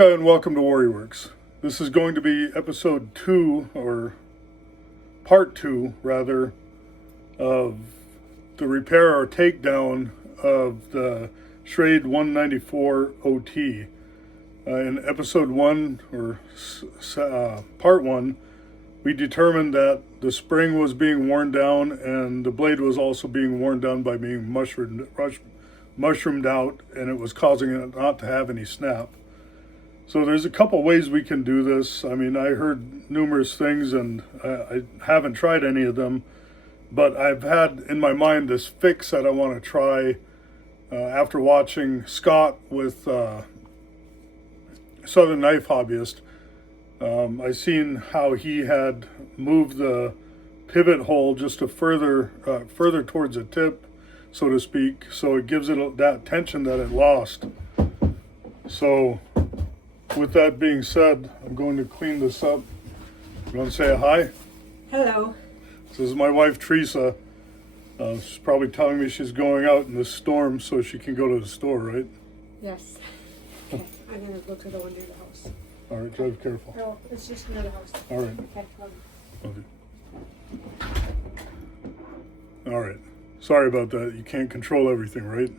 Aloha and welcome to Warrior Werks. This is going to be episode 2, or part 2 rather, of the repair or takedown of the Schrade 194OT. In episode 1, or part 1, we determined that the spring was being worn down and the blade was also being worn down by being mushroomed out, and it was causing it not to have any snap. So there's a couple ways we can do this. I mean, I heard numerous things and I haven't tried any of them, but I've had in my mind this fix that I want to try after watching Scott with Southern Knife Hobbyist. I seen how he had moved the pivot hole just a further towards the tip, so to speak, so it gives it that tension that it lost. So with that being said, I'm going to clean this up. You want to say a hi? Hello. This is my wife, Teresa. She's probably telling me she's going out in this storm so she can go to the store, right? Yes. Okay, I'm going to go to the one near the house. All right, drive careful. Oh, it's just near the house. All right. Okay, Love you. All right. Sorry about that. You can't control everything, right?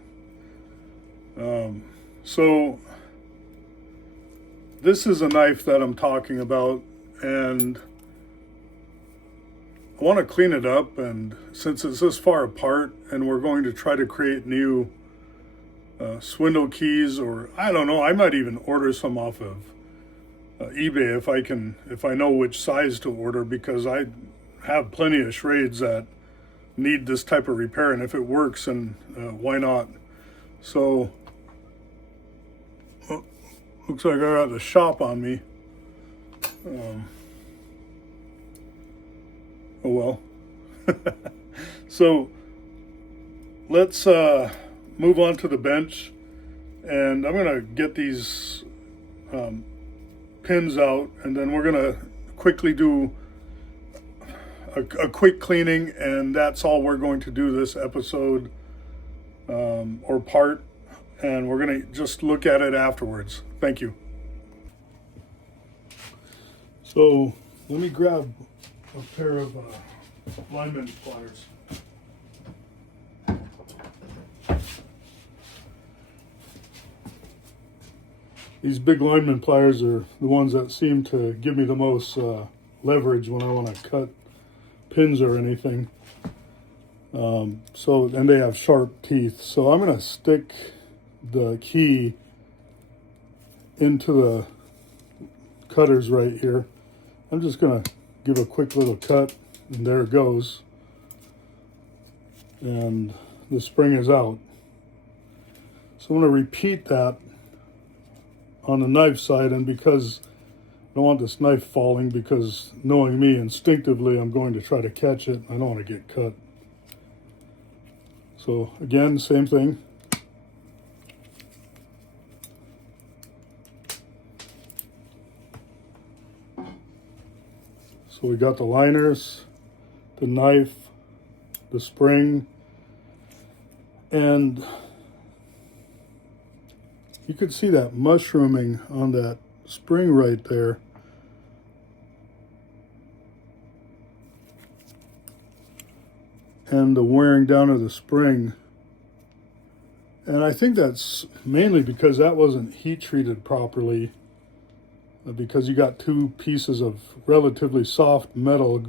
So this is a knife that I'm talking about, and I want to clean it up, and since it's this far apart and we're going to try to create new swindle keys, or I don't know, I might even order some off of eBay if I know which size to order, because I have plenty of Schrades that need this type of repair, and if it works, and why not? So looks like I got the shop on me. Oh well. So let's move on to the bench, and I'm gonna get these pins out, and then we're gonna quickly do a quick cleaning, and that's all we're going to do this episode or part, and we're gonna just look at it afterwards. Thank you. So let me grab a pair of lineman pliers. These big lineman pliers are the ones that seem to give me the most leverage when I want to cut pins or anything. And they have sharp teeth. So I'm going to stick the key into the cutters right here. I'm just going to give a quick little cut, and there it goes. And the spring is out. So I'm going to repeat that on the knife side, and because I don't want this knife falling, because knowing me, instinctively I'm going to try to catch it. I don't want to get cut. So again, same thing. So we got the liners, the knife, the spring, and you could see that mushrooming on that spring right there. And the wearing down of the spring. And I think that's mainly because that wasn't heat treated properly, because you got two pieces of relatively soft metal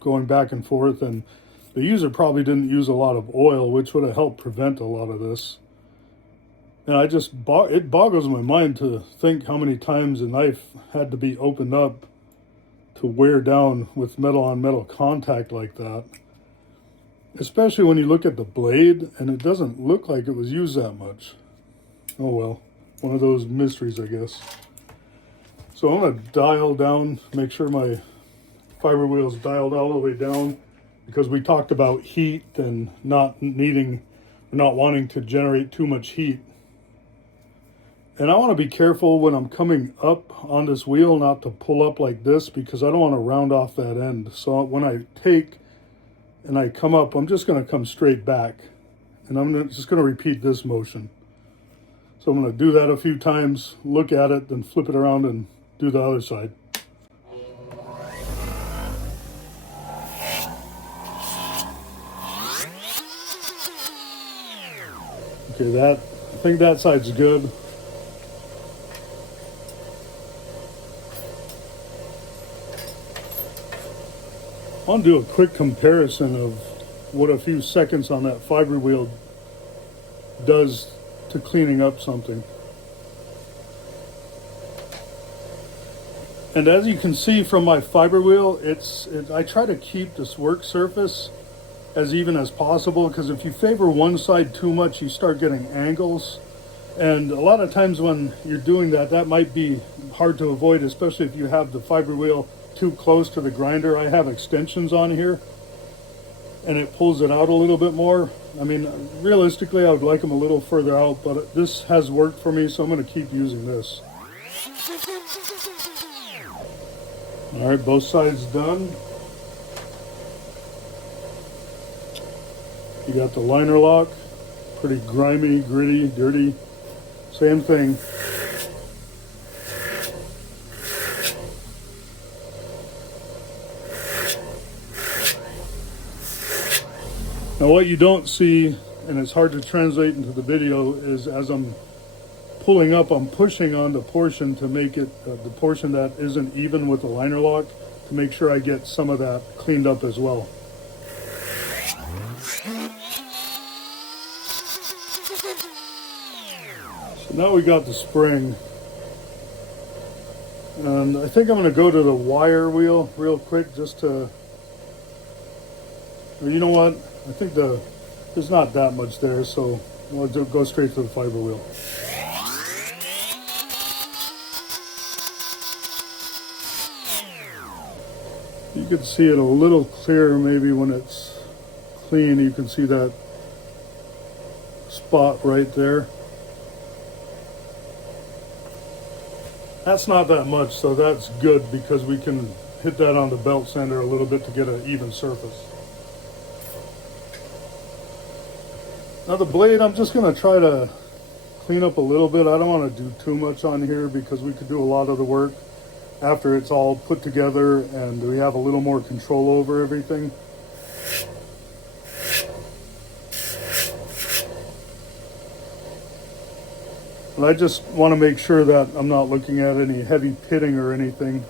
going back and forth, and the user probably didn't use a lot of oil, which would have helped prevent a lot of this. And it boggles my mind to think how many times a knife had to be opened up to wear down with metal on metal contact like that. Especially when you look at the blade, and it doesn't look like it was used that much. Oh well, one of those mysteries, I guess. So I'm going to dial down, make sure my fiber wheel is dialed all the way down, because we talked about heat and not wanting to generate too much heat. And I want to be careful when I'm coming up on this wheel not to pull up like this, because I don't want to round off that end. So when I take and I come up, I'm just going to come straight back, and I'm just going to repeat this motion. So I'm going to do that a few times, look at it, then flip it around and do the other side. Okay, I think that side's good. I want to do a quick comparison of what a few seconds on that fiber wheel does to cleaning up something. And as you can see from my fiber wheel, I try to keep this work surface as even as possible, because if you favor one side too much, you start getting angles. And a lot of times when you're doing that, that might be hard to avoid, especially if you have the fiber wheel too close to the grinder. I have extensions on here, and it pulls it out a little bit more. I mean, realistically, I would like them a little further out, but this has worked for me, so I'm going to keep using this. All right, both sides done. You got the liner lock, pretty grimy, gritty, dirty, same thing. Now what you don't see, and it's hard to translate into the video, is as I'm pulling up, I'm pushing on the portion to make it, the portion that isn't even with the liner lock, to make sure I get some of that cleaned up as well. So now we got the spring. And I think I'm going to go to the wire wheel real quick just to, you know what? I think there's not that much there, so I'll go straight to the fiber wheel. You can see it a little clearer maybe when it's clean. You can see that spot right there. That's not that much, so that's good because we can hit that on the belt sander a little bit to get an even surface. Now the blade, I'm just going to try to clean up a little bit. I don't want to do too much on here because we could do a lot of the work after it's all put together and we have a little more control over everything. But I just want to make sure that I'm not looking at any heavy pitting or anything.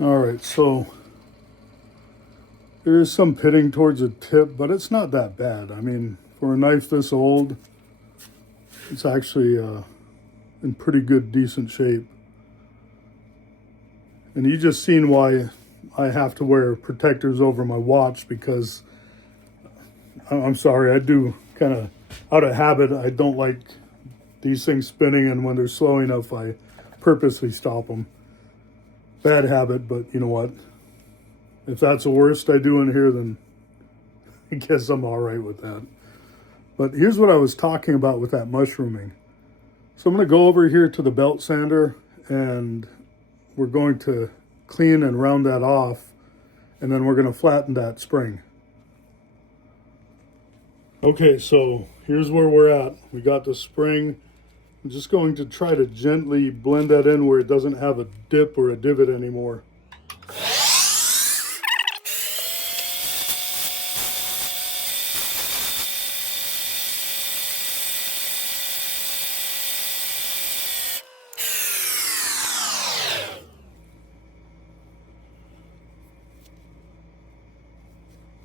All right, so there is some pitting towards the tip, but it's not that bad. I mean, for a knife this old, it's actually in pretty good, decent shape. And you just seen why I have to wear protectors over my watch, because I'm sorry, I do kind of out of habit. I don't like these things spinning, and when they're slow enough, I purposely stop them. Bad habit, but you know what? If that's the worst I do in here, then I guess I'm all right with that. But here's what I was talking about with that mushrooming. So I'm going to go over here to the belt sander, and we're going to clean and round that off, and then we're going to flatten that spring. Okay, so here's where we're at. We got the spring. I'm just going to try to gently blend that in where it doesn't have a dip or a divot anymore.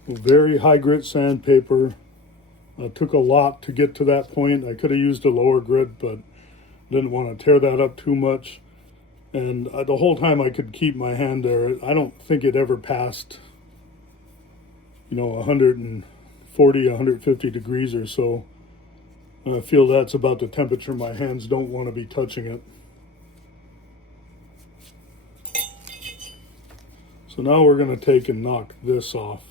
Very high grit sandpaper. Took a lot to get to that point. I could have used a lower grit, but didn't want to tear that up too much. And the whole time I could keep my hand there. I don't think it ever passed, 140, 150 degrees or so. And I feel that's about the temperature my hands don't want to be touching it. So now we're going to take and knock this off.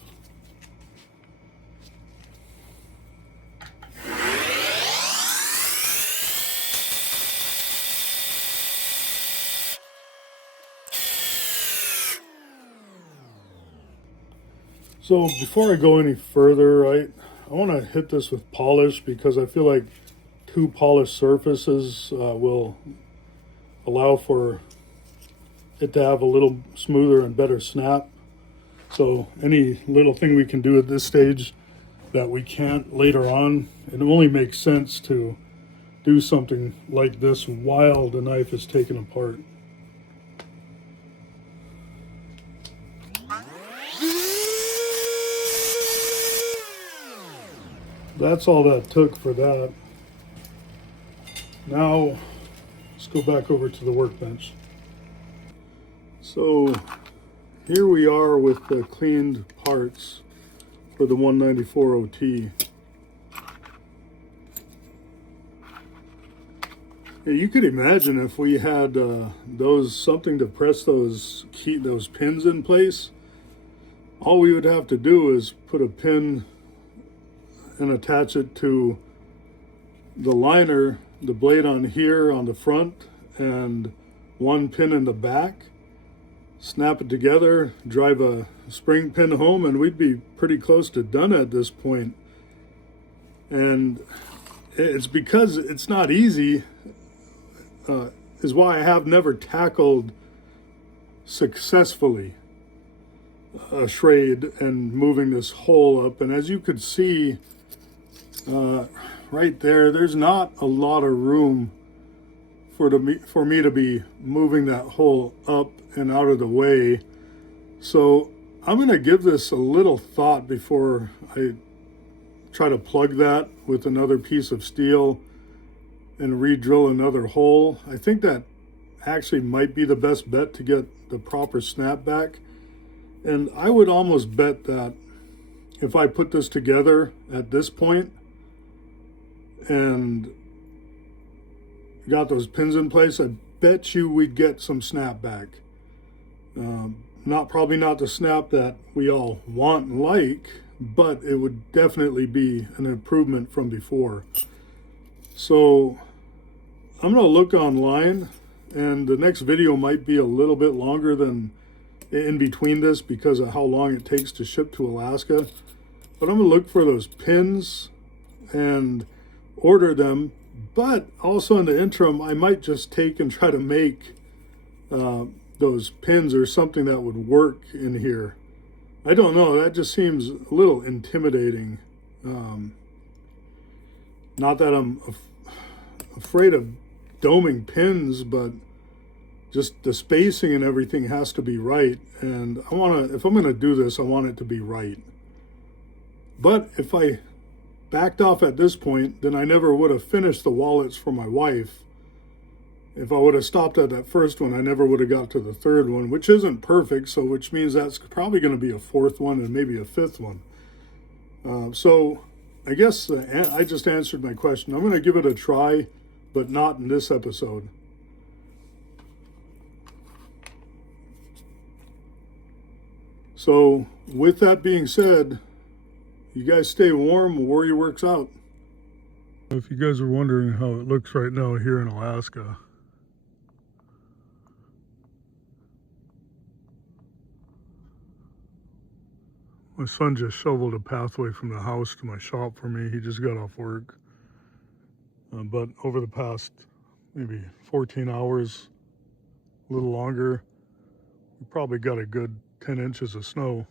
So before I go any further, I want to hit this with polish because I feel like two polished surfaces will allow for it to have a little smoother and better snap. So any little thing we can do at this stage that we can't later on, it only makes sense to do something like this while the knife is taken apart. That's all that took for that. Now, let's go back over to the workbench. So here we are with the cleaned parts for the 194OT. You could imagine if we had something to press those pins in place. All we would have to do is put a pin and attach it to the liner, the blade on here on the front, and one pin in the back. Snap it together, drive a spring pin home, and we'd be pretty close to done at this point. And it's because it's not easy, is why I have never tackled successfully a Schrade and moving this hole up. And as you could see right there, there's not a lot of room for me to be moving that hole up and out of the way. So I'm going to give this a little thought before I try to plug that with another piece of steel and re-drill another hole. I think that actually might be the best bet to get the proper snapback. And I would almost bet that if I put this together at this point and got those pins in place, I bet you we'd get some snapback. Probably not the snap that we all want and like, but it would definitely be an improvement from before. So I'm gonna look online, and the next video might be a little bit longer than in between this because of how long it takes to ship to Alaska. But I'm gonna look for those pins and order them. But also in the interim, I might just take and try to make those pins or something that would work in here. I don't know, that just seems a little intimidating. Not that I'm afraid of doming pins, but just the spacing and everything has to be right. And if I'm gonna do this, I want it to be right. But if I backed off at this point, then I never would have finished the wallets for my wife. If I would have stopped at that first one, I never would have got to the third one, which isn't perfect, so which means that's probably going to be a fourth one and maybe a fifth one. So I guess I just answered my question. I'm going to give it a try, but not in this episode. So with that being said, you guys stay warm. Warrior Werks out. If you guys are wondering how it looks right now here in Alaska, my son just shoveled a pathway from the house to my shop for me. He just got off work. But over the past maybe 14 hours, a little longer, we probably got a good 10 inches of snow.